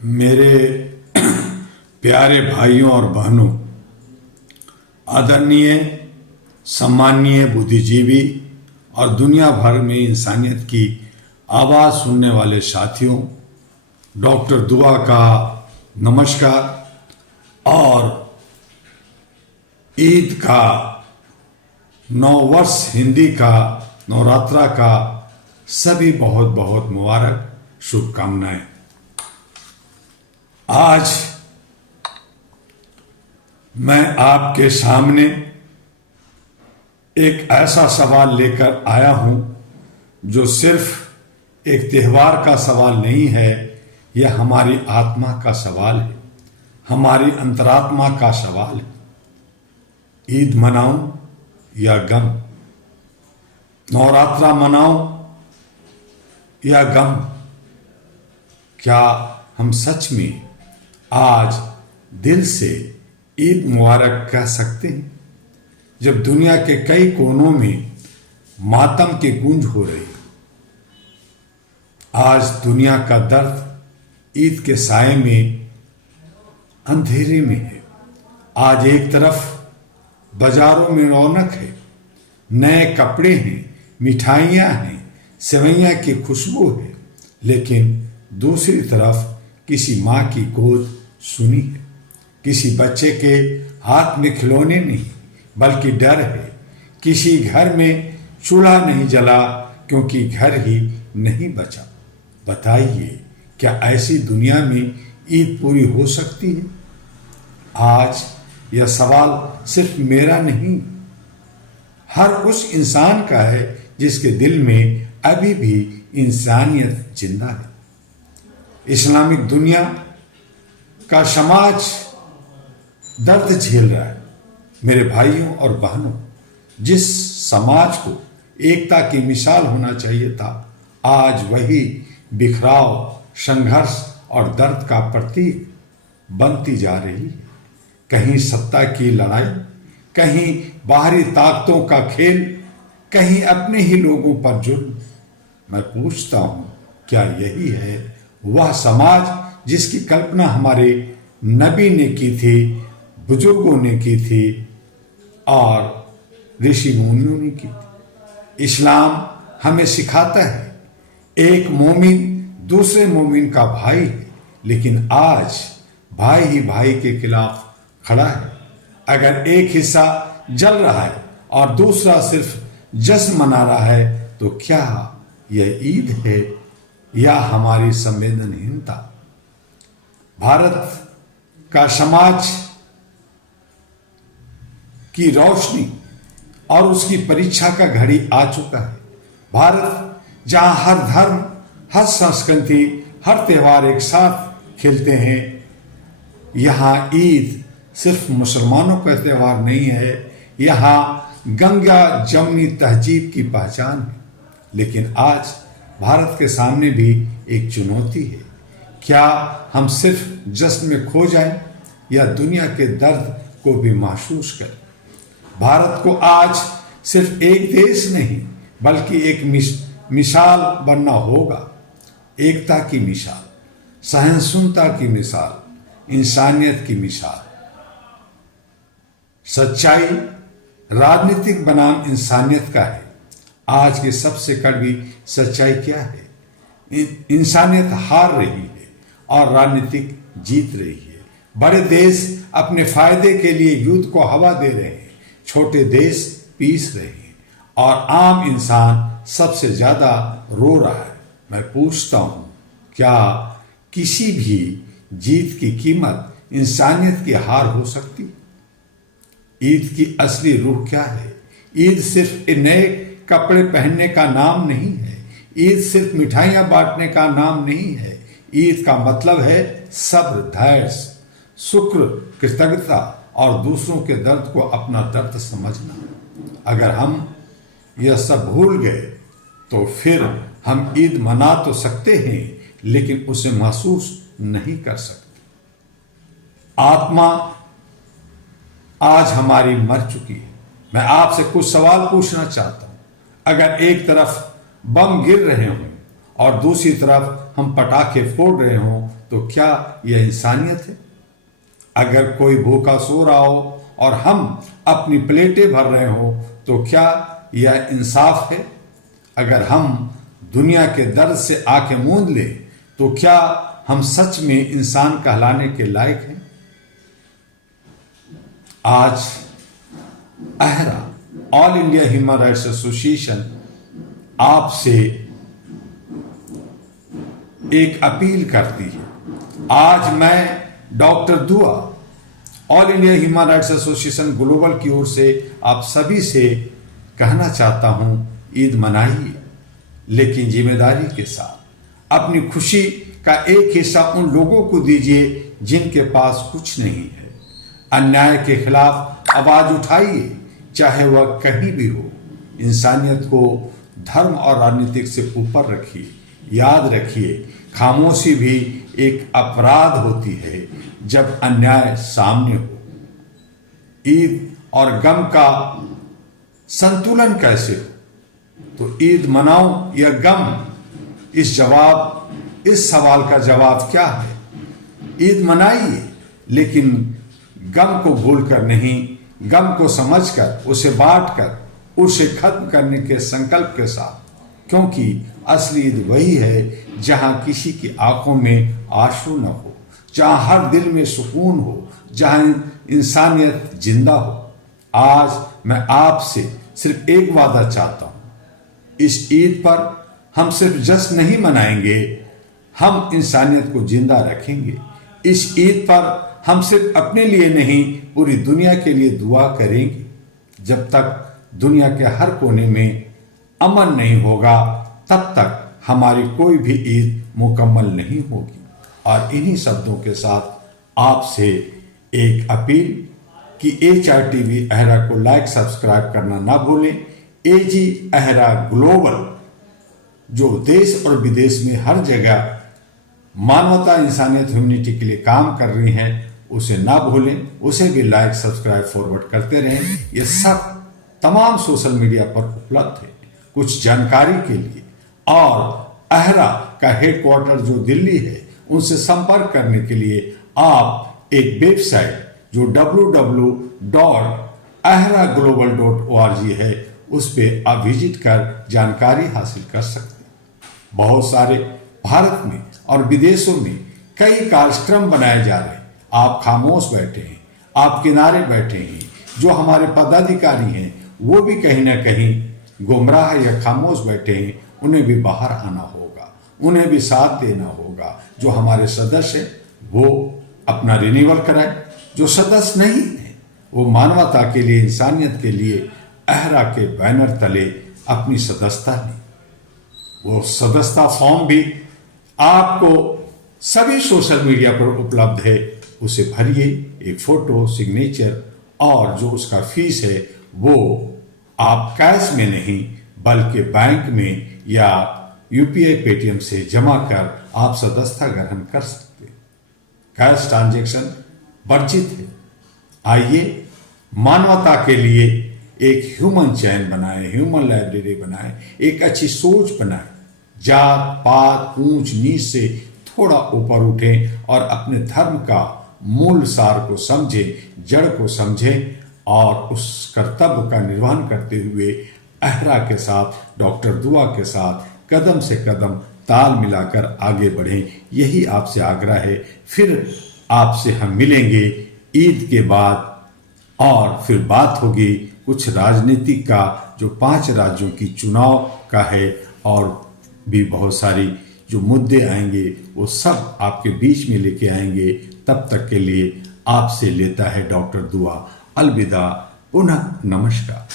मेरे प्यारे भाइयों और बहनों, आदरणीय सम्माननीय बुद्धिजीवी और दुनिया भर में इंसानियत की आवाज़ सुनने वाले साथियों, डॉक्टर दुआ का नमस्कार और ईद का, नववर्ष हिंदी का, नवरात्रा का सभी बहुत बहुत मुबारक शुभकामनाएं। आज मैं आपके सामने एक ऐसा सवाल लेकर आया हूं जो सिर्फ एक त्योहार का सवाल नहीं है, यह हमारी आत्मा का सवाल है, हमारी अंतरात्मा का सवाल है। ईद मनाऊं या गम, नवरात्रा मनाऊं या गम? क्या हम सच में आज दिल से ईद मुबारक कह सकते हैं, जब दुनिया के कई कोनों में मातम की गूंज हो रही है? आज दुनिया का दर्द ईद के साए में, अंधेरे में है। आज एक तरफ बाजारों में रौनक है, नए कपड़े हैं, मिठाइयाँ हैं, सेवैयाँ की खुशबू है, लेकिन दूसरी तरफ किसी माँ की गोद सुनी है, किसी बच्चे के हाथ में खिलौने नहीं बल्कि डर है, किसी घर में चूल्हा नहीं जला क्योंकि घर ही नहीं बचा। बताइए, क्या ऐसी दुनिया में ईद पूरी हो सकती है? आज यह सवाल सिर्फ मेरा नहीं, हर उस इंसान का है जिसके दिल में अभी भी इंसानियत जिंदा है। इस्लामिक दुनिया का समाज दर्द झेल रहा है। मेरे भाइयों और बहनों, जिस समाज को एकता की मिसाल होना चाहिए था, आज वही बिखराव, संघर्ष और दर्द का प्रतीक बनती जा रही है। कहीं सत्ता की लड़ाई, कहीं बाहरी ताकतों का खेल, कहीं अपने ही लोगों पर जुर्म। मैं पूछता हूं, क्या यही है वह समाज जिसकी कल्पना हमारे नबी ने की थी, बुजुर्गों ने की थी और ऋषि मुनियों ने की थी? इस्लाम हमें सिखाता है एक मोमिन दूसरे मोमिन का भाई है, लेकिन आज भाई ही भाई के खिलाफ खड़ा है। अगर एक हिस्सा जल रहा है और दूसरा सिर्फ जश्न मना रहा है, तो क्या यह ईद है या हमारी संवेदनहीनता? भारत का समाज की रोशनी और उसकी परीक्षा का घड़ी आ चुका है। भारत जहां हर धर्म, हर संस्कृति, हर त्योहार एक साथ खेलते हैं, यहां ईद सिर्फ मुसलमानों का त्योहार नहीं है, यहां गंगा जमनी तहजीब की पहचान है। लेकिन आज भारत के सामने भी एक चुनौती है। क्या हम सिर्फ जश्न में खो जाएं या दुनिया के दर्द को भी महसूस करें? भारत को आज सिर्फ एक देश नहीं बल्कि एक मिसाल बनना होगा। एकता की मिसाल, सहिष्णुता की मिसाल, इंसानियत की मिसाल। सच्चाई राजनीतिक बनाम इंसानियत का है। आज की सबसे कड़वी सच्चाई क्या है? इंसानियत हार रही है और राजनीतिक जीत रही है। बड़े देश अपने फायदे के लिए युद्ध को हवा दे रहे हैं, छोटे देश पीस रहे हैं और आम इंसान सबसे ज्यादा रो रहा है। मैं पूछता हूं, क्या किसी भी जीत की कीमत इंसानियत की हार हो सकती? ईद की असली रूह क्या है? ईद सिर्फ नए कपड़े पहनने का नाम नहीं है, ईद सिर्फ मिठाइयां बांटने का नाम नहीं है। ईद का मतलब है सब्र, धैर्य, शुक्र, कृतज्ञता और दूसरों के दर्द को अपना दर्द समझना। अगर हम यह सब भूल गए तो फिर हम ईद मना तो सकते हैं, लेकिन उसे महसूस नहीं कर सकते। आत्मा आज हमारी मर चुकी है। मैं आपसे कुछ सवाल पूछना चाहता हूं। अगर एक तरफ बम गिर रहे हों और दूसरी तरफ हम पटाखे फोड़ रहे हों, तो क्या यह इंसानियत है? अगर कोई भूखा सो रहा हो और हम अपनी प्लेटें भर रहे हो तो क्या यह इंसाफ है? अगर हम दुनिया के दर्द से आंखें मूंद ले तो क्या हम सच में इंसान कहलाने के लायक हैं? आज अहरा All India Human Rights Association आपसे एक अपील करती है। आज मैं doctor Dua All India Human Rights Association global की ओर से आप सभी से कहना चाहता हूं, ईद मनाइए लेकिन जिम्मेदारी के साथ। अपनी खुशी का एक हिस्सा उन लोगों को दीजिए जिनके पास कुछ नहीं है। अन्याय के खिलाफ आवाज उठाइए, चाहे वह कहीं भी हो। इंसानियत को धर्म और राजनीतिक से ऊपर रखिए। याद रखिए, खामोशी भी एक अपराध होती है जब अन्याय सामने हो। ईद और गम का संतुलन कैसे हो? तो ईद मनाओ या गम? इस सवाल का जवाब क्या है? ईद मनाइए लेकिन गम को भूलकर नहीं, गम को समझकर, उसे बांटकर, उसे खत्म करने के संकल्प के साथ। क्योंकि असली ईद वही है जहां किसी की आंखों में आंसू न हो, जहां हर दिल में सुकून हो, जहां इंसानियत जिंदा हो। आज मैं आपसे सिर्फ एक वादा चाहता हूं, इस ईद पर हम सिर्फ जश्न नहीं मनाएंगे, हम इंसानियत को जिंदा रखेंगे। इस ईद पर हम सिर्फ अपने लिए नहीं, पूरी दुनिया के लिए दुआ करेंगे। जब तक दुनिया के हर कोने में अमन नहीं होगा तब तक हमारी कोई भी ईद मुकम्मल नहीं होगी। और इन्हीं शब्दों के साथ आपसे एक अपील कि HRTV अहरा को लाइक सब्सक्राइब करना ना भूलें। AG अहरा ग्लोबल जो देश और विदेश में हर जगह मानवता, इंसानियत, ह्यूमैनिटी के लिए काम कर रही हैं, उसे ना भूलें, उसे भी लाइक सब्सक्राइब फॉरवर्ड करते रहें। ये सब तमाम सोशल मीडिया पर उपलब्ध है। कुछ जानकारी के लिए और अहरा का हेडक्वार्टर जो दिल्ली है, उनसे संपर्क करने के लिए आप एक वेबसाइट जो www.ahraglobal.org है, उस पर आप विजिट कर जानकारी हासिल कर सकते हैं। बहुत सारे भारत में और विदेशों में कई कार्यक्रम बनाए जा रहे हैं। आप खामोश बैठे हैं, आप किनारे बैठे हैं। जो हमारे पदाधिकारी हैं वो भी कहीं ना कहीं गुमराह या खामोश बैठे हैं, उन्हें भी बाहर आना होगा, उन्हें भी साथ देना होगा। जो हमारे सदस्य हैं वो अपना रिन्यूअल कराए, जो सदस्य नहीं है वो मानवता के लिए, इंसानियत के लिए अहरा के बैनर तले अपनी सदस्यता लें। वो सदस्यता फॉर्म भी आपको सभी सोशल मीडिया पर उपलब्ध है, उसे भरिए। एक फोटो, सिग्नेचर और जो उसका फीस है वो आप कैश में नहीं बल्कि बैंक में या UPI पेटीएम से जमा कर आप सदस्यता ग्रहण कर सकते हैं। कैश ट्रांजैक्शन वर्जित है। आइए मानवता के लिए एक ह्यूमन चैन बनाए, ह्यूमन लाइब्रेरी बनाए, एक अच्छी सोच बनाए। जात पात ऊंच नीच से थोड़ा ऊपर उठें और अपने धर्म का मूल सार को समझें, जड़ को समझें और उस कर्तव्य का निर्वहन करते हुए अहरा के साथ, डॉक्टर दुआ के साथ कदम से कदम ताल मिलाकर आगे बढ़ें। यही आपसे आग्रह है। फिर आपसे हम मिलेंगे ईद के बाद और फिर बात होगी कुछ राजनीति का, जो 5 राज्यों की चुनाव का है और भी बहुत सारी जो मुद्दे आएंगे वो सब आपके बीच में लेके आएंगे। तब तक के लिए आपसे लेता है डॉक्टर दुआ अलविदा, पुनः नमस्कार।